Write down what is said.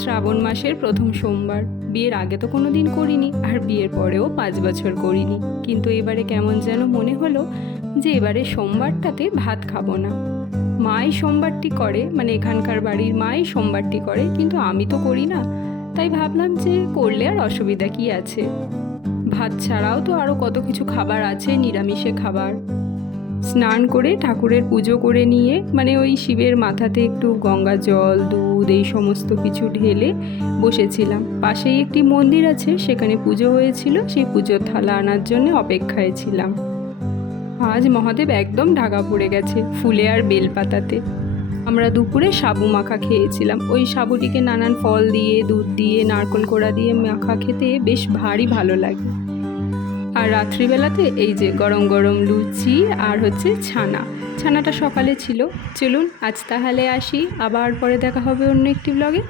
শ্রাবণ মাসের প্রথম সোমবার। বিয়ের আগে তো কোনো দিন করিনি, আর বিয়ের পরেও পাঁচ বছর করিনি। কিন্তু এবারে কেমন যেন মনে হলো যে এবারে সোমবারটাতে ভাত খাব না। মাই সোমবারটি করে মানে এখানকার বাড়ির মাই সোমবারটি করে, কিন্তু আমি তো করি না। তাই ভাবলাম যে করলে আর অসুবিধা কি আছে? ভাত ছাড়াও তো আরও কত কিছু খাবার আছে, নিরামিষে খাবার। স্নান করে ঠাকুরের পুজো করে নিয়ে মানে ওই শিবের মাথাতে একটু গঙ্গা জল, দুধ, এই সমস্ত কিছু ঢেলে বসেছিলাম। পাশেই একটি মন্দির আছে, সেখানে পুজো হয়েছিল, সেই পুজোর থালা আনার জন্য অপেক্ষায় ছিলাম। আজ মহাদেব একদম ঢাকা পড়ে গেছে, ফুলে আর বেলপাতাতে। আমরা দুপুরে সাবু মাখা খেয়েছিলাম। ওই সাবুটিকে নানান ফল দিয়ে, দুধ দিয়ে, নারকল কোড়া দিয়ে মাখা খেতে বেশ ভারী ভালো লাগে। আর রাত্রিবেলাতে এই যে গরম গরম লুচি আর হচ্ছে ছানা। ছানাটা সকালে ছিল। চলুন আজ তাহলে আসি। আবার পরে দেখা হবে অন্য একটি ব্লগে